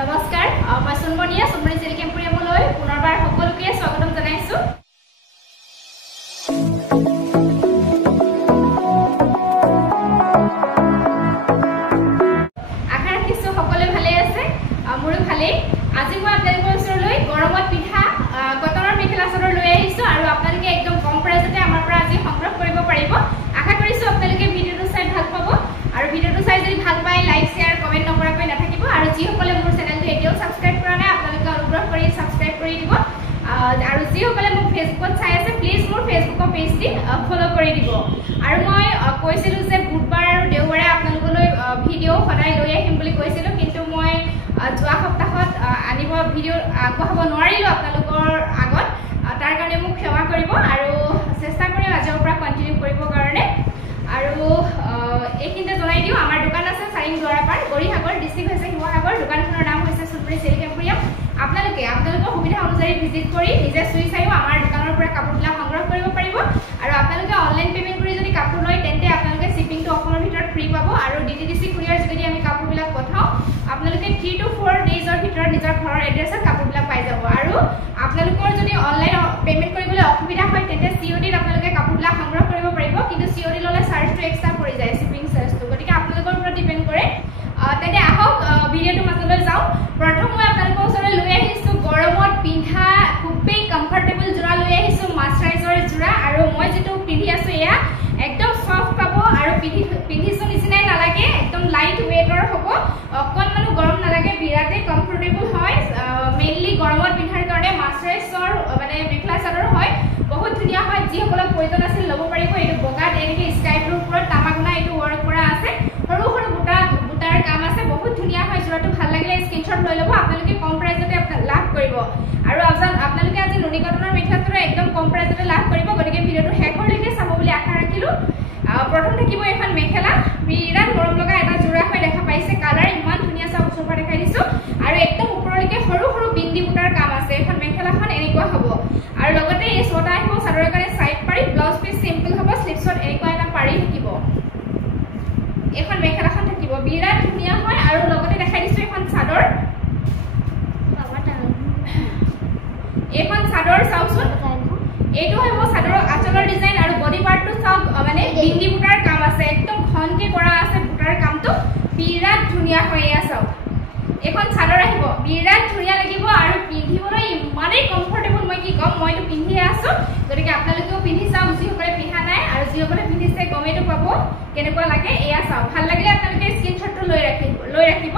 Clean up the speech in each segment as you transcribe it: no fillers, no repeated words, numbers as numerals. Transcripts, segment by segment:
নমস্কাৰ মই সুনমনিয়া সুনমনি চেলি কেম্পুৰিয়ামলৈ পুনৰবাৰ সকলোকে স্বাগতম জনাইছো আশা ৰাখিছো সকলোৱে ভালে আছে মোৰো ভালে আজি মই আপোনালোকৰ ওচৰলৈ গৰমত পিঠা কটনৰ মেখেলা চাদৰ লৈ আহিছো আৰু আপোনালোকে একদম কম প্ৰাইজতে আমাৰ পৰা আজি সংগ্ৰহ কৰিব পাৰিব আশা কৰিছো আপোনালোকে ভিডিওটো চাই ভাল পাব আৰু ভিডিওটো চাই যদি ভাল পায় লাইক শেয়াৰ কমেন্ট নকৰাকৈ নাথাকিব আৰু যিসকলে মোৰ চেনেলটো এতিয়াও সাবস্ক্ৰাইব কৰা নাই আপোনালোকে অনুগ্ৰহ কৰি সাবস্ক্ৰাইব কৰি দিব আৰু যিসকলে মোক ফেসবুকত চাই আছে প্লিজ মোৰ ফেসবুকৰ পেজটি ফলো কৰি দিব আৰু মই কৈছিলো যে বুধবাৰ আৰু দেওবাৰে আপোনালোকলৈ ভিডিও সদায় লৈ আহিম বুলি কৈছিলো কিন্তু মই যোৱা সপ্তাহত আনিব ভিডিও আগবঢ়াব নোৱাৰিলো আপোনালোকৰ আগত তাৰ কাৰণে মোক ক্ষমা কৰিব আৰু চেষ্টা কৰিম আজিৰ পৰা কন্টিনিউ কৰিবৰ কাৰণে আৰু এইখিনিতে জনাই দিও আমাৰ দোকান আছে চাৰিং দুৱাৰাপাৰ গৰিহাগৰ ডিস্ট্ৰিক্ট হৈছে শিৱসাগৰ দোকানখনৰ নাম হৈছে সুনমনি চেলি কেম্পুৰিয়াম আপোনালোকৰ সুবিধা অনুযায়ী ভিজিট কৰি নিজে চুই চাইও আমাৰ দোকানৰ পৰা কাপোৰবিলাক সংগ্ৰহ কৰিব পাৰিব আৰু আপোনালোকে অনলাইন পেমেন্ট কৰি যদি কাপোৰ লয় তেন্তে আপোনালোকে শিপিংটো অসমৰ ভিতৰত ফ্ৰী পাব আৰু ডিটিডিসি কুৰিয়াৰ যোগেদি আমি কাপোৰবিলাক পঠাও আপোনালোকে 3 to 4 ডেজৰ ভিতৰত নিজৰ ঘৰৰ এড্ৰেছত কাপোৰবিলাক পাই যাব আৰু আপোনালোকৰ যদি অনলাইন পেমেন্ট কৰিবলৈ অসুবিধা হয় তেন্তে সিওডিত আপোনালোকে কাপোৰবিলাক সংগ্ৰহ কৰিব পাৰিব কিন্তু সিওডি ললে চাৰ্জটো এক্সট্ৰা পৰি যায় শিপিং চাৰ্জটো গতিকে আপোনালোকৰ ওপৰত ডিপেন্ড কৰে তেন্তে আহক ভিডিওটো মাজলৈ যাও প্ৰথম মই আপোনালোকৰ ওচৰলৈ লৈ আহিছো গৰমত পিন্ধা খুবেই কমফৰ্টেবল জোৰা লৈ আহিছো মাছৰাইজৰ জোৰা আৰু মই যেটো পিন্ধি আছো এয়া একদম সফট পাব আৰু পিন্ধিছো নিচিনাই নালাগে একদম লাইট ওয়েটৰ হ'ব অকণমানো গৰম নালাগে বিৰাটে কমফৰ্টেবল হয় মেইনলি গৰমত পিন্ধাৰ কাৰণে মাছৰাইজৰ মানে মেখেলা চাদৰ হয় বহুত ধুনীয়া হয় যিসকলক প্ৰয়োজন আছিল ল'ব পাৰিব এইটো বগাত এনেকে স্কাই ব্লুৰ ওপৰত তামাগুনা এইটো ৱৰ্ক কৰা আছে সৰু সৰু বুটাৰ কাম আছে বহুত ধুনীয়া হয় জোৰাটো ভাল লাগিলে স্ক্ৰিনশ্বট লৈ ল'ব আপোনালোকে কম প্ৰাইজতে লাভ কৰিব আৰু আপোনালোকে আজি নুনি কটনৰ মেখেলা চাদৰ একদম কম প্ৰাইজতে লাভ কৰিব গতিকে ভিডিওটো শেষলৈকে চাব বুলি আশা ৰাখিলো প্ৰথম থাকিব এখন মেখেলা বিৰাট মৰম লগা এটা জোৰা হৈ দেখা পাইছে কালাৰ ইমান ধুনীয়া চাও ওচৰৰ পৰা দেখাইছো আৰু একদম ওপৰলৈকে সৰু সৰু বিন্দি বুটাৰ কাম আছে এখন মেখেলাখন এনেকুৱা হ'ব আৰু লগতে এই ছটা আহিব চাদৰৰ কাৰণে সাইড পাৰি ব্লাউজ পিস সিম্পল হ'ব স্লিপছত এনেকুৱা এটা পাৰি থাকিব এখন মেখেলাখন থাকিব বিৰাট ধুনীয়া হয় আৰু লগতে দেখাই দিছো এখন চাদৰ এখন চাদৰ চাওচোন এইটো হ'ব চাদৰৰ আঁচলৰ ডিজাইন আৰু বডি পাৰ্টটো চাওক মানে বিন্দি বুটাৰ কাম আছে একদম ঘনকে কৰা আছে বুটাৰ কামটো বিৰাট ধুনীয়া হয় এয়া চাওক এখন চাদৰ আহিব বিৰাট ধুনীয়া লাগিব আৰু পিন্ধিবলৈ ইমানেই কমফৰ্টেবল মই কি কম মইতো পিন্ধিয়ে আছো গতিকে আপোনালোকেও পিন্ধি চাওক যিসকলে পিন্ধা নাই আৰু যিসকলে পিন্ধিছে গমেইটো পাব কেনেকুৱা লাগে এয়া চাওক ভাল লাগিলে আপোনালোকে স্ক্ৰিনশ্বটটো লৈ ৰাখিব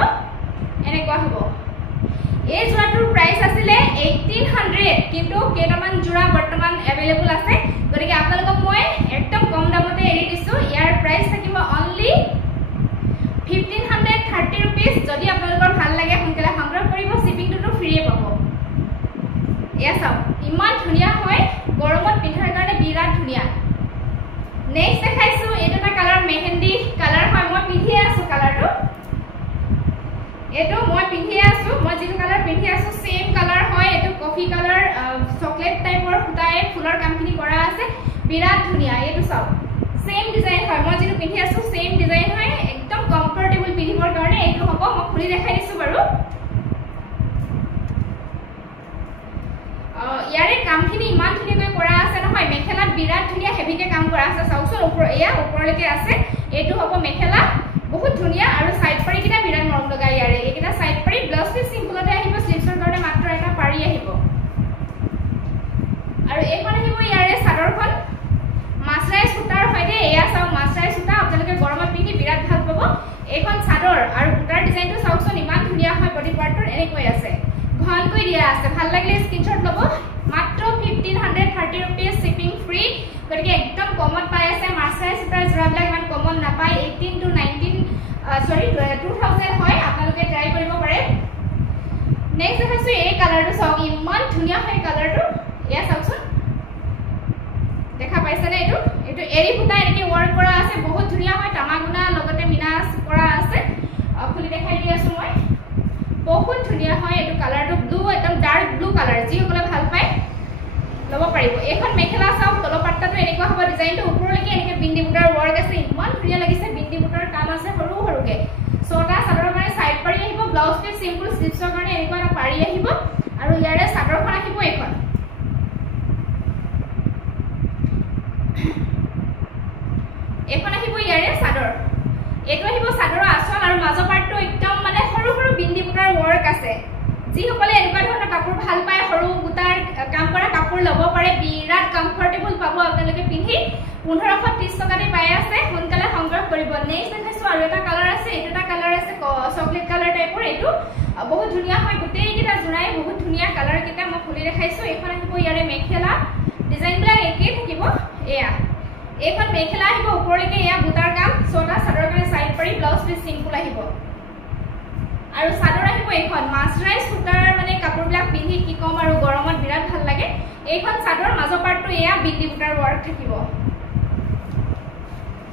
এনেকুৱা হ'ব এই জোৰাটোৰ প্ৰাইস আছিল 1800 কিন্তু কেইটামান জোৰা বৰ্তমান अवेलेबल আছে গতিকে আপোনালোকক মই একদম কম দামতে এৰি দিছো ইয়াৰ প্ৰাইস থাকিব অনলি 1530 रुपीस যদি আপোনালোকৰ ভাল লাগে সোনকালে সংগ্ৰহ কৰিব শিপিংটো ফ্ৰীয়ে পাব এয়া চাওক ইমান ধুনীয়া হয় গৰমত পিন্ধাৰ কাৰণে বিৰাট ধুনীয়া নেক্সট দেখাইছো এটা কালাৰ মেহেন্দি কালাৰ হয় মই পিন্ধিয়ে আছো কালাৰটো এটো মই পিন্ধিয়ে আছো মই যেটো কালাৰ পিন্ধি আছো সেম কালাৰ হয় এটো কফি কালাৰ চকলেট টাইপৰ ফুটায়ে ফুলৰ কামখিনি কৰা আছে বিৰাট ধুনীয়া এটো চাও সেম ডিজাইন হয় মই যেটো পিন্ধি আছো সেম ডিজাইন হয় একদম কমফৰ্টেবল পিন্ধিবৰ কাৰণে এটো হ'ব মই খুলি দেখাই দিছো বাৰু ইয়াৰে কামখিনি ইমান ধুনীয়াকৈ কৰা আছে নহয় মেখেলাত বিৰাট ধুনীয়া হেভিকে কাম কৰা আছে চাওচোন ওপৰলৈকে আছে এটো হ'ব মেখেলা বহুত ধুনীয়া আৰু সাইড পাৰি কিটা বিৰাট মৰম লগা ইয়াৰে এইটা সাইড পাৰি ব্লাউজ পিস সিম্পলতে আহিব স্লিভছৰ কাৰণে মাত্ৰ এটা পাৰি আহিব আৰু এইখন আহিব ইয়াৰে চাদৰখন মাছৰাইজ সূতাৰ সৈতে এয়া চাও মাছৰাইজ সূতা আপোনালোকে গৰমত পিন্ধি বিৰাট ভাল পাব এইখন চাদৰ আৰু বুটাৰ ডিজাইনটো চাওকচোন ইমান ধুনীয়া হয় বডি পাৰ্টৰ এনেকৈ আছে ঘনকৈ দিয়া আছে ভাল লাগিলে স্ক্ৰিনশ্বট ল'ব মাত্ৰ 1530 रुपीस শিপিং ফ্ৰী গতিকে একদম কমত পাই আছে মাছৰাইজ সূতাৰ জোৰাবিলাক ইমান কমন নাপায় 18 to 2000 হয় আপোনালোকে ট্ৰাই কৰিব পাৰে নেক্সট দেখাইছো এই কালাৰটো চাওক ইমান ধুনীয়া হয় কালাৰটো এয়া চাওকচোন দেখা পাইছে নে এটো এৰি ফুটা এনেকে ৱৰ্ক কৰা আছে বহুত ধুনীয়া হয় তামাগুনা লগতে মিনাস কৰা আছে খুলি দেখাই দি আছো মই বহুত ধুনীয়া হয় এটো কালাৰটো ব্লু একদম ডাৰ্ক ব্লু কালাৰ যিসকলে ভাল পায় লব পাৰিব এখন মেখেলা চাওক তলপাট্টাটো এনেকুৱা হ'ব ডিজাইনটো ওপৰলৈকে এনেকে বিন্দি বুটাৰ ওয়াৰ্ক আছে ইমান ধুনীয়া লাগিছে বিন্দি বুটাৰ কাম আছে সৰু সৰুকে ছটা চাদৰৰ কাৰণে সাইড পাৰি আহিব ব্লাউজ পিস সিম্পল স্লিভছৰ কাৰণে এনেকুৱা এটা পাৰি আহিব আৰু ইয়াৰে চাদৰখন আহিব এখন আহিব ইয়াৰে চাদৰ এটো আহিব চাদৰৰ আঁচল আৰু মাজৰ পাৰ্টটো একদম মানে সৰু সৰু বিন্দি বুটাৰ ওয়াৰ্ক আছে যি সকলে এনেকুৱা ধৰণৰ কাপোৰ ভাল পায় সৰু বুটাৰ কাম কৰা কাপোৰ লব পাৰে বিৰাট কমফৰ্টেবল পাব আপোনালোকে পিন্ধি 1530 টকাতে পাই আছে সোনকালে সংগ্ৰহ কৰিব নেক্সট দেখাইছো আৰু এটা কালাৰ আছে এটা কালাৰ আছে চকলেট কালাৰ টাইপৰ এটো বহুত ধুনীয়া হয় গোটেই কিটা জুৰাই বহুত ধুনীয়া কালাৰ কিটা মই খুলি দেখাইছো এখন আহিব ইয়াৰে মেখেলা ডিজাইনবিলাক একেই থাকিব এয়া এখন মেখেলা আহিব ওপৰলৈকে এয়া বুটাৰ কাম ছটা চাদৰ কাৰণে সাইড পাৰি ব্লাউজ পিস সিম্পল আহিব আৰু চাদৰ আহিব এখন মাছৰাইজ সূতাৰ মানে কাপোৰবিলাক পিন্ধি কি কম আৰু গৰমত বিৰাট ভাল লাগে এইখন চাদৰ মাজৰ পাৰ্টটো এয়া বিন্দি বুটাৰ ওয়াৰ্ক থাকিব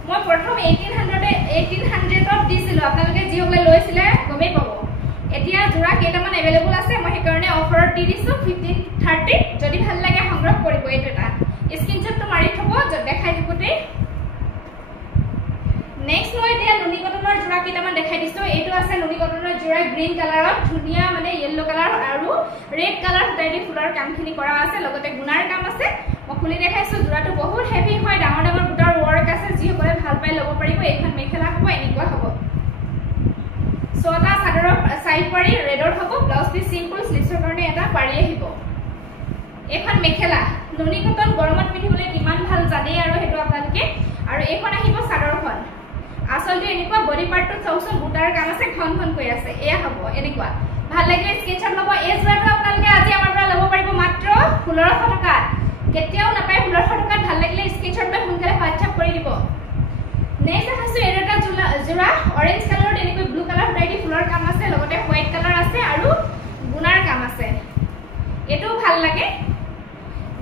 মই প্ৰথম 1800ত দিছিলো আপোনালোকে যি হলে লৈছিলে গমে পাব এতিয়া জোৰা কেইটামান अवेलेबल আছে মই সেইকাৰণে অফাৰত দি দিছো 1530 যদি ভাল লাগে সংগ্ৰহ কৰিব এইটো এটা স্ক্ৰিনশ্বটটো মাৰি থব দেখাই দিবতে নেক্সট মই দিয়া নুনি কটনৰ জোৰা কেইটামান দেখাই দিছো এইটো আছে নুনি কটনৰ জোৰা গ্ৰীন কালাৰত ধুনীয়া মানে ইয়েলো কালাৰ আৰু ৰেড কালাৰ টাইপৰ ফুলৰ কামখিনি কৰা আছে লগতে গুণাৰ কাম আছে মই খুলি দেখাইছো জোৰাটো বহুত হেভি হয় ডাঙৰ ডাঙৰ বুটাৰ ওয়াৰ্ক আছে যি সকলে ভাল পাই লব পাৰিব এইখন মেখেলা হ'ব এনেকুৱা হ'ব ছটা চাদৰৰ সাইড পাৰি ৰেডৰ হ'ব ব্লাউজ পিস সিম্পল স্লিভছৰ কাৰণে এটা পাৰি আহিব এখন মেখেলা নুনি কটন গৰমত পিন্ধিবলৈ কিমান ভাল জানে আৰু হেতু আপোনালোকে আৰু এখন আহিব চাদৰখন আসলতে এনেকুৱা বডি পাৰ্টটো চাউচন বুটাৰ কাম আছে ঘন ঘন কৈ আছে এয়া হ'ব এনেকুৱা ভাল লাগিলে স্ক্ৰিনশ্বট লব এই জোৰাটো আপোনালোকে আজি আমাৰ পৰা লব পাৰিব মাত্ৰ 1600 টকা কেতিয়াও নাপায় 1600 টকাত ভাল লাগিলে স্ক্ৰিনশ্বট লৈ সোনকালে হোৱাটছআপ কৰি দিব নেক্সট আছে এটা জোৰা অৰেঞ্জ কালাৰত এনেকৈ ব্লু কালাৰ টাইপৰ ফুলৰ কাম আছে লগতে হোৱাইট কালাৰ আছে আৰু গুণাৰ কাম আছে এটো ভাল লাগে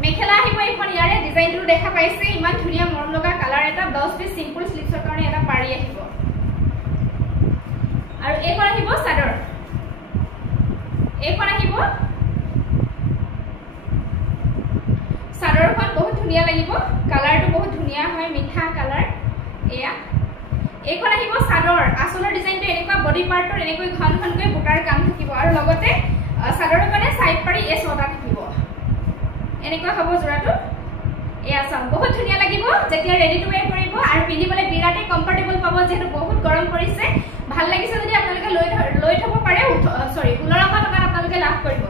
মেখেলা আহিব এখন ইয়াৰে ডিজাইনটো দেখা পাইছে ইমান ধুনীয়া মৰম লগা কালাৰ এটা ব্লাউজ পিস সিম্পল স্লিভছৰ কাৰণে এটা পাৰি আহিব আৰু এখন আহিব চাদৰ এখন আহিব চাদৰখন বহুত ধুনীয়া লাগিব কালাৰটো বহুত ধুনীয়া হয় মিঠা কালাৰ এয়া এখন আহিব চাদৰ আসলৰ ডিজাইনটো এনেকুৱা বডি পাৰ্টৰ এনেকৈ ঘন ঘনকৈ বুটাৰ কাম থাকিব আৰু লগতে চাদৰৰ কাৰণে সাইড পাৰি এই ছটা থাকিব এনেকুৱা হ'ব জোৰাটো এয়া চাম বহুত ধুনীয়া লাগিব যেতিয়া ৰেডি টু ওয়্যাৰ কৰিব আৰু পিন্ধিবলৈ বিৰাটে কমফৰ্টেবল পাব যেহেতু বহুত গৰম পৰিছে ভাল লাগিছে যদি আপোনালোকে লৈ থব পাৰে সৰি 1600 টকাত আপোনালোকে লাভ কৰিব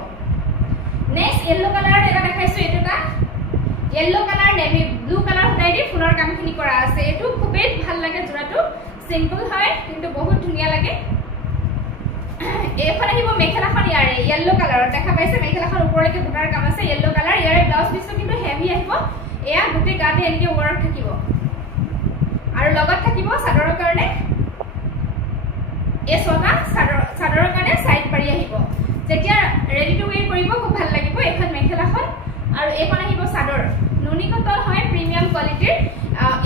নেক্সট ইয়েলো কালাৰত এটা দেখাইছো এটা yellow colour navy blue colour টাইপৰ ফুলৰ কামখিনি কৰা আছে এটো খুবেই ভাল লাগে জোৰাটো সিম্পল হয় কিন্তু বহুত ধুনীয়া লাগে এখন আহিব মেখেলাখন ইয়াৰে येलो কালাৰত দেখা পাইছে মেখেলাখন ওপৰলৈকে বুটাৰ কাম আছে येलो কালাৰ ইয়াৰে ব্লাউজ পিসটো কিন্তু হেভি আহিব এয়া গুটি গাতে এনেকে ওয়াৰ্ক থাকিব আৰু লগত থাকিব চাদৰৰ কাৰণে এই ছটা চাদৰৰ কাৰণে সাইড পাৰি আহিব যেতিয়া ৰেডি টু ওয়্যাৰ কৰিব খুব ভাল লাগিব এখন মেখেলাখন আৰু এখন আহিব চাদৰ নুনি কটন হয় প্ৰিমিয়াম কোৱালিটিৰ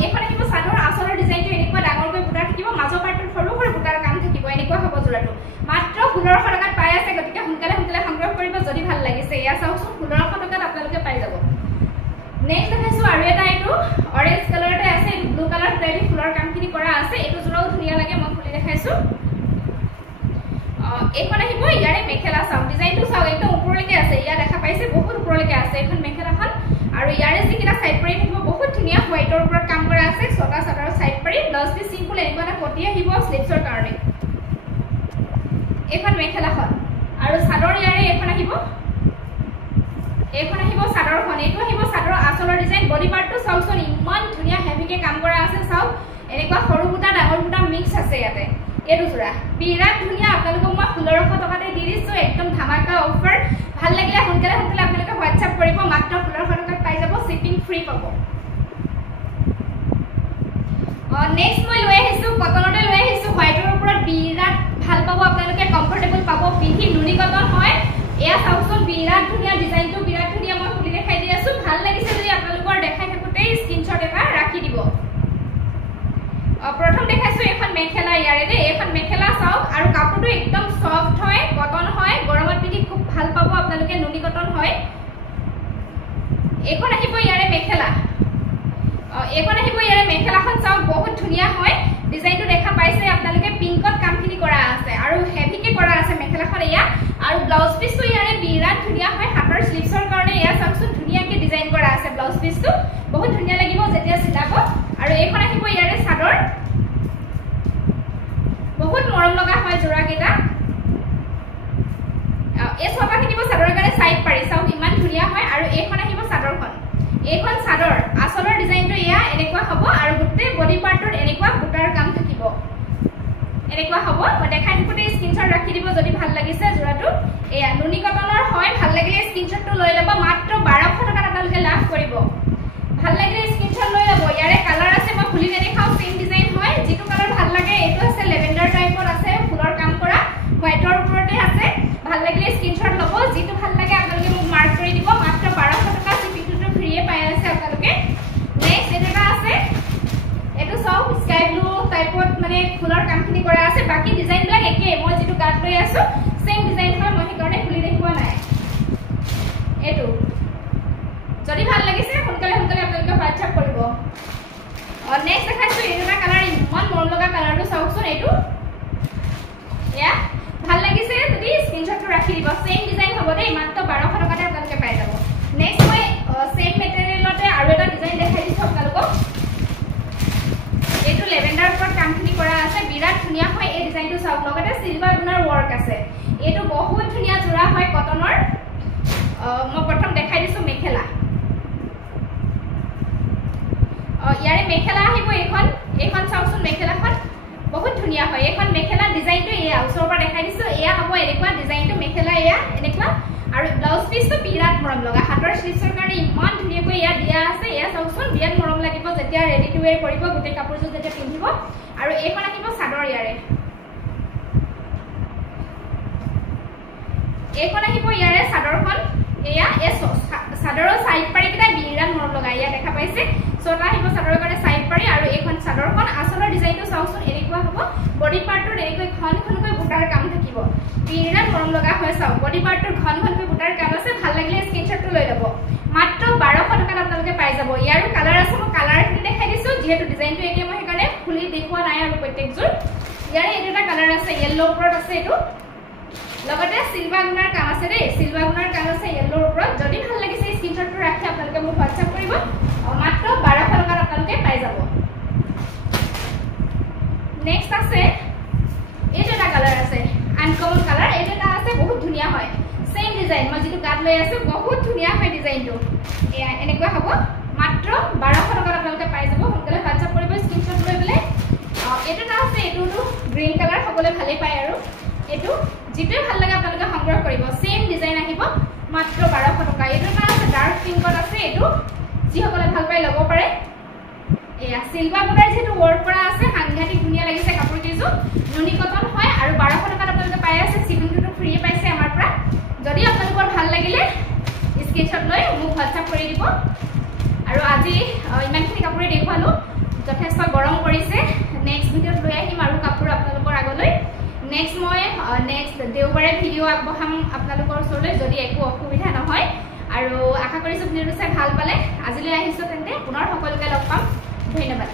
এখন আহিব চাদৰ আসলৰ ডিজাইনটো এনেকুৱা ডাঙৰকৈ বুটাৰ থাকিব মাজৰ পাৰ্টত সৰু সৰু বুটাৰ কাম থাকিব এনেকুৱা হ'ব জোৰাটো মাত্ৰ 1600 টকাত পাই আছে গতিকে সোনকালে সংগ্ৰহ কৰিব যদি ভাল লাগিছে ইয়া চাওচোন 1600 টকাত আপোনালোকে পাই যাব নেক্সট দেখাইছো আৰু এটা এটো অৰেঞ্জ কালাৰতে আছে এটো ব্লু কালাৰ টাইপৰ ফুলৰ কামখিনি কৰা আছে এটো জোৰাও ধুনীয়া লাগে মই খুলি দেখাইছো এখন আহিব ইয়াৰে মেখেলা চাও ডিজাইনটো চাও একদম ওপৰলৈকে আছে ইয়া দেখা পাইছে বহুত ওপৰলৈকে আছে এখন মেখেলাখন আৰু ইয়াৰে যিকিটা সাইড পাৰি থাকিব বহুত ধুনীয়া হোৱাইটৰ ওপৰত কাম কৰা আছে ছটা চাদৰৰ সাইড পাৰি ব্লাউজ পিস সিম্পল এনেকুৱা এটা পটি আহিব স্লিভছৰ কাৰণে এখন মেখেলাখন আৰু চাদৰ ইয়াৰে এখন আহিব চাদৰখন এটো আহিব চাদৰ আসলৰ ডিজাইন বডি পাৰ্টটো চাওচোন ইমান ধুনীয়া হেভিকে কাম কৰা আছে চাও এনেকুৱা সৰু বুটা ডাঙৰ বুটা মিক্স আছে ইয়াতে এটো জোৰা বিৰাট ধুনীয়া আপোনালোকক মই 1600 টকাতে দি দিছো একদম ধামাকা অফাৰ ভাল লাগিলে সোনকালে আপোনালোকে হোৱাটছআপ কৰিব মাত্ৰ 1600 টকাত পাই যাব শিপিং ফ্ৰী পাব নেক্সট মই লৈ আহিছো কটনতে লৈ আহিছো হোৱাইটৰ ওপৰত বিৰাট ভাল পাব আপোনালোকে কমফৰ্টেবল পাব পিন্ধি নুনি কটন হয় এয়া চাওচোন বিৰাট ধুনীয়া ডিজাইনটো বিৰাট ধুনীয়া মই খুলি দেখাই দি আছো ভাল লাগিছে যদি আপোনালোকৰ দেখাই থাকোতে স্ক্ৰিনশ্বট এটা ৰাখি দিব প্ৰথম দেখাইছো এখন মেখেলা ইয়াৰে দে এখন মেখেলা চাওক আৰু কাপোৰটো একদম সফট হয় কটন হয় গৰমত পিন্ধি খুব ভাল পাব আপোনালোকে নুনি কটন হয় এখন আহিব ইয়াৰে মেখেলা এখন আহিব ইয়াৰে মেখেলাখন চাওক বহুত ধুনিয়া হয় ডিজাইনটো দেখা পাইছে আপোনালোকে পিংকত কামখিনি কৰা আছে আৰু হেভিকে কৰা আছে মেখেলাখন এয়া আৰু ব্লাউজ পিসটো ইয়াৰে বিৰাট ধুনিয়া হয় হাতৰ স্লিভছৰ কাৰণে এয়া চাওকচোন ধুনিয়াকে ডিজাইন কৰা আছে ব্লাউজ পিসটো বহুত ধুনিয়া লাগিব যেতিয়া চিলাব আৰু এখন আহিব ইয়াৰে চাদৰ বহুত মৰম লগা হয় জোৰা কেটা এই ছটা থাকিব চাদৰৰ কাৰণে সাইড পাৰি চাওক ইমান ধুনিয়া হয় আৰু এইখন আহিব চাদৰখন এইখন চাদৰ আসলৰ ডিজাইনটো এয়া এনেকুৱা হ'ব আৰু গোটেই বডি পাৰ্টত এনেকুৱা বুটাৰ কাম থাকিব এনেকুৱা হ'ব মই দেখাই দিপুতে স্ক্ৰিনশ্বট ৰাখি দিব যদি ভাল লাগিছে জোৰাটো এয়া নুনি কটনৰ হয় ভাল লাগিলে স্ক্ৰিনশ্বটটো লৈ ল'ব মাত্ৰ 1200 টকা আপোনালোকে লাভ কৰিব ভাল লাগিলে স্ক্ৰিনশ্বট লৈ ল'ব ইয়াৰে কালাৰ আছে মই খুলি নেদেখাও সেম ডিজাইন হয় যেটো কালাৰ ভাল লাগে এটো আছে লেভেণ্ডাৰ টাইপৰ আছে ফুলৰ কাম কৰা হোৱাইটৰ ওপৰতে আছে ভাল লাগিলে স্ক্ৰিনশ্বট ল'ব যেটো ভাল লাগে আপোনালোকে মোক মাৰ্ক কৰি দিব মাত্ৰ 1200 টকা শিপিংটো ফ্ৰীয়ে পাই আছে আপোনালোকে নেক্সট এটা আছে এটো সব স্কাই ব্লু টাইপত মানে ফুলৰ কামখিনি কৰা আছে বাকি ডিজাইন বিলাক একে মই যেটো গাত লৈ আছো সেম ডিজাইন হয় মই হেকৰণে খুলি দেখুৱা নাই এটো যদি ভাল লাগিছে সোনকালে আপোনালোকে WhatsApp কৰিব নেক্সট দেখাইছো এটা কালাৰ ইমান মৰম লগা কালাৰটো চাওকচোন এটো ইয়া ভাল লাগিছে যদি স্ক্ৰিনশ্বটটো ৰাখি দিব সেম ডিজাইন হ'ব দেই মাত্ৰ 1200 টকাতে আপোনালোকে পাই যাব নেক্সট মই সেম মেটেৰিয়েলতে আৰু এটা ডিজাইন দেখাই দিছো আপোনালোকক এটো লেভেণ্ডাৰ ওপৰত কামখিনি কৰা আছে বিৰাট ধুনিয়া হয় এই ডিজাইনটো চাওক লগতে সিলভাৰ গুণৰ ওয়াৰ্ক আছে এটো বহুত ধুনিয়া জোৰা হয় কটনৰ মই প্ৰথম দেখাই দিছো মেখেলা ইয়াৰে মেখেলা আহিব এইখন চাওকচোন মেখেলাখন বহুত ধুনিয়া হয় এইখন মেখেলা ডিজাইনটো এয়া ওচৰৰ পৰা দেখাই দিছো এয়া হ'ব এনেকুৱা ডিজাইনটো মেখেলা এয়া এনেকুৱা আৰু ব্লাউজ পিসটো বিৰাট মৰম লগা হাতৰ স্লিভছৰ কাৰণে ইমান ধুনিয়াকৈ এয়া দিয়া আছে এয়া চাওকচোন বিৰাট মৰম লাগিব যেতিয়া ৰেডি টু ওয়্যাৰ কৰিব গোটেই কাপোৰযোৰ যেতিয়া পিন্ধিব আৰু এইখন আহিব চাদৰ ইয়াৰে এইখন আহিব ইয়াৰে চাদৰখন এয়া চাদৰৰ সাইড পাৰি কিটা বিৰাট মৰম লগা এয়া দেখা পাইছে ছটা আহিব চাদৰৰ কাৰণে সাইড পাৰি আৰু এইখন চাদৰখন আসলৰ ডিজাইনটো চাওকচোন এনেকুৱা হ'ব বডি পাৰ্টৰ এনেকৈ ঘনকৈ বুটাৰ কাম থাকিব বিৰাট মৰম লগা হয় চাওক বডি পাৰ্টৰ ঘনকৈ বুটাৰ কাম আছে ভাল লাগিলে স্ক্ৰিনশ্বটটো লৈ ল'ব মাত্ৰ 1200 টকাত আপোনালোকে পাই যাব ইয়াৰো কালাৰ আছে মই কালাৰখিনি দেখাই দিছো যেহেতু ডিজাইনটো একে মই সেইকাৰণে খুলি দেখুৱা নাই আৰু প্ৰত্যেকযোৰ ইয়াৰে এটা কালাৰ আছে ইয়েলো ওপৰত আছে এটো লগতে সিলভাৰ গুণৰ কাম আছে দেই সিলভাৰ গুণৰ কাম আছে ইয়েলোৰ ওপৰত যদি ভাল লাগিছে স্ক্ৰিনশ্বটটো ৰাখি আপোনালোকে মোক WhatsApp কৰিব মাত্ৰ 1200 টকাত আপোনালোকে পাই যাব নেক্সট আছে এটা কালাৰ আছে আনকমন কালাৰ এটা আছে বহুত ধুনিয়া হয় সেম ডিজাইন মই যেটো গাত লৈ আছো বহুত ধুনিয়া হয় ডিজাইনটো এয়া এনেকুৱা হ'ব মাত্ৰ 1200 টকাত আপোনালোকে পাই যাব সোনকালে WhatsApp কৰিব স্ক্ৰিনশ্বট লৈ বলে এটা আছে এটোটো গ্ৰীন কালাৰ সকলে ভালে পায় আৰু এটো যেটো ভাল লাগে আপোনালোকে সংগ্ৰহ কৰিব সেম ডিজাইন আহিব মাত্ৰ 1200 টকা এটা আছে ডাৰ্ক পিংকত আছে এটো যি সকলে ভাল পায় ল'ব পাৰে এয়া সিলভাৰ গুণৰ যেটো ওয়াৰ্ক কৰা আছে সাংঘাতিক ধুনিয়া লাগিছে কাপোৰ কিজো নুনি কটন হয় আৰু 1200 টকাত আপোনালোকে পাই আছে শিপিংটো ফ্ৰী পাইছে আমাৰ পৰা যদি আপোনালোকৰ ভাল লাগিলে স্ক্ৰিনশ্বট লৈ মোক WhatsApp কৰি দিব আৰু আজি ইমানখিনি কাপোৰে দেখুৱালো যথেষ্ট গৰম কৰিছে নেক্সট ভিডিঅ'ত লৈ আহিম আৰু কাপোৰ আপোনালোকৰ আগলৈ নেক্সট মই নেক্সট দেওবাৰে ভিডিঅ' আগবঢ়াম আপোনালোকৰ ওচৰলৈ যদি একো অসুবিধা নহয় আৰু আশা কৰিছো ভিডিঅ'টো চাই ভাল পালে আজিলৈ আহিছো তেন্তে পুনৰ সকলোকে লগ পাম ধন্যবাদ।